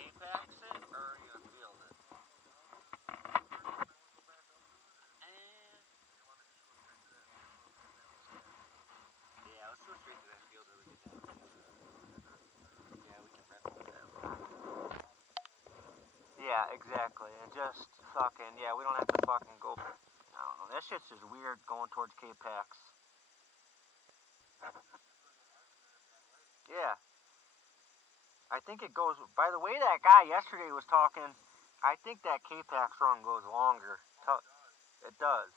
K-Pax it, or are you gonna field it? Yeah, let's go straight to that fielder. We get that. Yeah, we can rip that. Yeah, exactly. And just fucking, yeah, we don't have to fucking go. I don't know. That shit's just weird going towards K-Pax. Yeah. I think it goes, by the way that guy yesterday was talking, I think that K-Pax run goes longer. It does.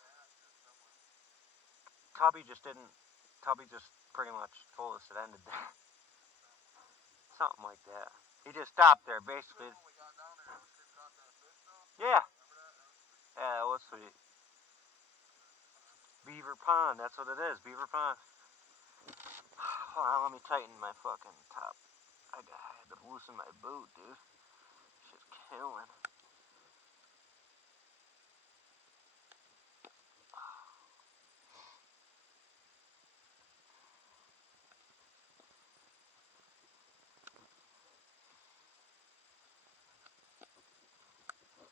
Tubby just pretty much told us it ended there. Something like that. He just stopped there, basically. Yeah. Yeah, that was sweet. Beaver Pond, that's what it is, Beaver Pond. Hold on, let me tighten my fucking top. I had to loosen my boot, dude. Shit's killing.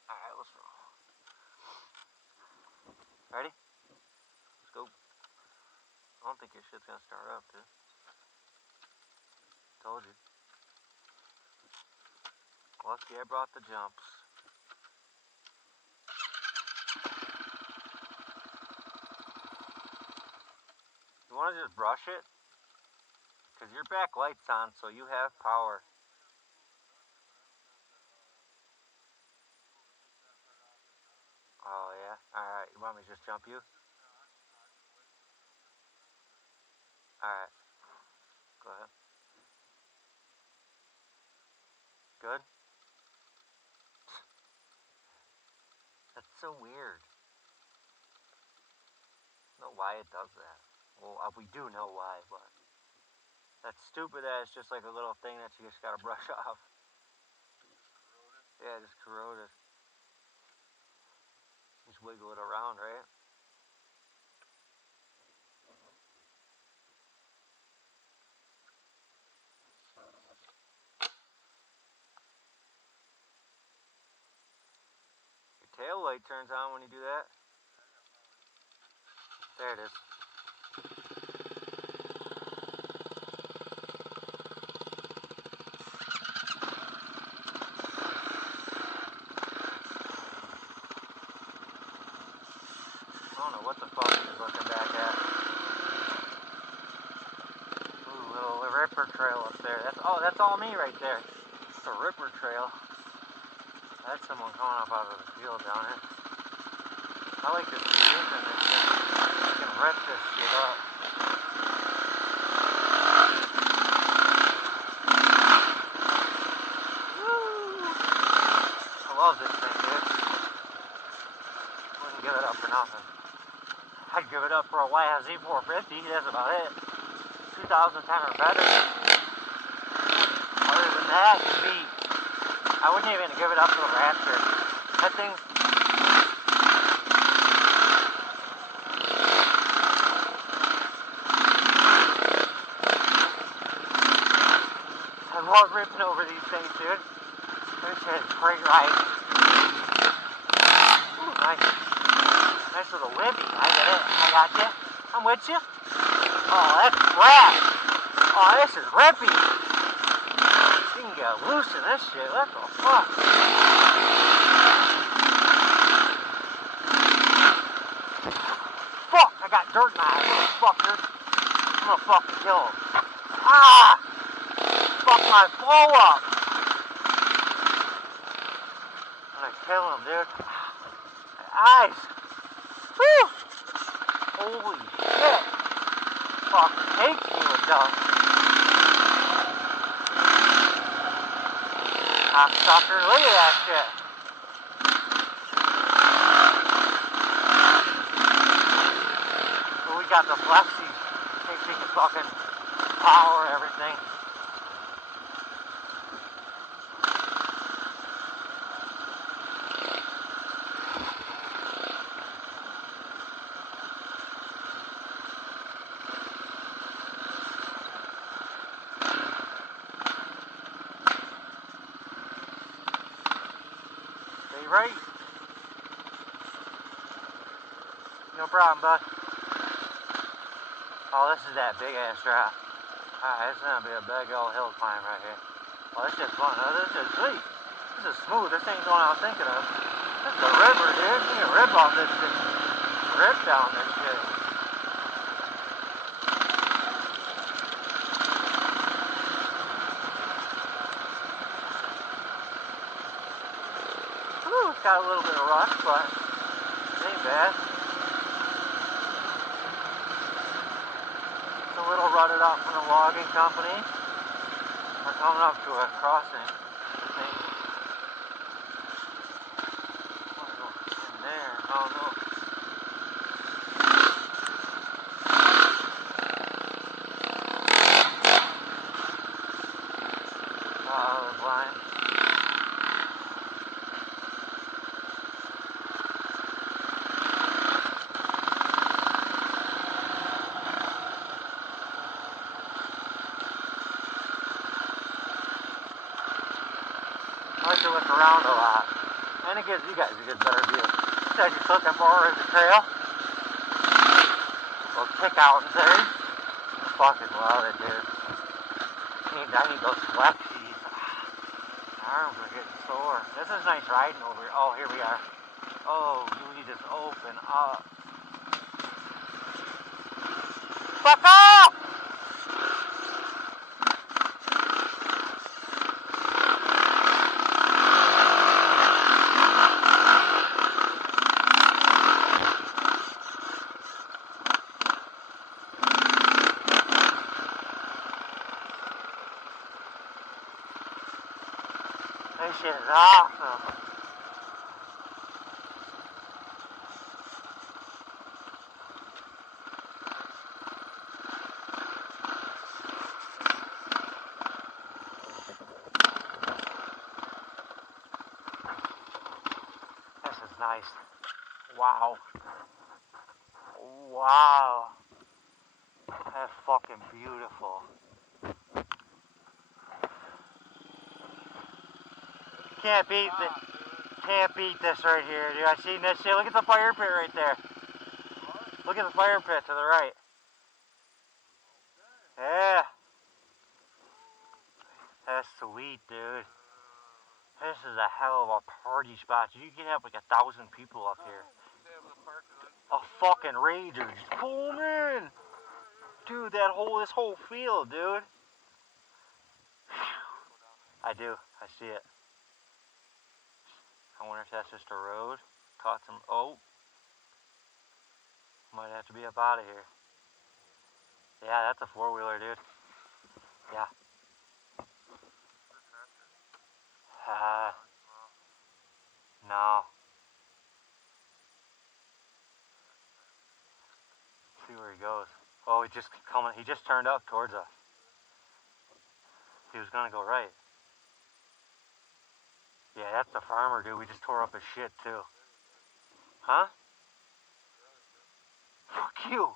Alright, let's roll. Ready? Let's go. I don't think your shit's gonna start up, dude. Told you. Lucky I brought the jumps. You wanna just brush it? Cause your back light's on, so you have power. Oh yeah? Alright, you want me to just jump you? Alright. Go ahead. Good? That's so weird. I don't know why it does that. Well, we do know why, but that's stupid that it's just like a little thing that you just gotta brush off. Yeah, just corroded. Just wiggle it around, right? Your tail light turns on when you do that. There it is. I don't know what the fuck he's looking back at. Ooh, little ripper trail up there. That's all me right there. It's a ripper trail. That's someone coming up out of the field down here. I like this music and this shit. I can rip this shit up. Woo! I love this thing, dude. Wouldn't give it up for nothing. I'd give it up for a YZ 450, that's about it. 2010 or better. Other than that, it'd be, I wouldn't even give it up for the Raptor. That thing, I love ripping over these things, dude. This shit is great ride. Ooh, nice. Nice little whippy. I get it. I got you. I'm with you. Oh, that's crap. Oh, this is rippy. You can get loose in this shit. What the fuck? Fuck, I got dirt in my eye, little fucker. I'm gonna fucking kill him. Ah! Fuck my flow up. I'm gonna kill him, dude. My eyes. Whew! Holy shit. Fucking takes me with dumb. Cocksucker, look at that shit. So we got the flexi. Thinks we can fucking power everything. right? No problem, bud. Oh, this is that big ass drop. Alright, this is gonna be a big old hill climb right here. Oh, this shit's fun. Oh, this is sweet. This is smooth. This ain't the one I was thinking of. This is a river, dude. You can rip off this shit. Rip down this shit. Woo, it's got a little bit of rust, but it ain't bad. It's a little rutted out from the logging company. We're coming up to a crossing. I think. I wanna go in there. Oh no. Uh-oh, the blind. I like to look around a lot, and it gives you guys a good better view. So as you're looking forward to the trail, little kick out and there. Fucking love it, dude. I need those flexies. My arms are getting sore. This is nice riding over here. Oh, here we are. Oh, we just open up. Fuck up! This shit is awesome. This is nice. Wow. Wow. That's fucking beautiful. Can't beat this. Can't beat this right here, dude. I seen this shit. Look at the fire pit right there. Look at the fire pit to the right. Yeah. That's sweet, dude. This is a hell of a party spot. You can have like 1,000 people up here. A fucking rager. Just pull 'em in. Dude, this whole field, dude. I do. I see it. I wonder if that's just a road. Caught some. Oh. Might have to be up out of here. Yeah, that's a four-wheeler, dude. Yeah. No. See where he goes. Oh, he just turned up towards us. He was gonna go right. Yeah, that's the farmer, dude. We just tore up his shit, too. Huh? Fuck you.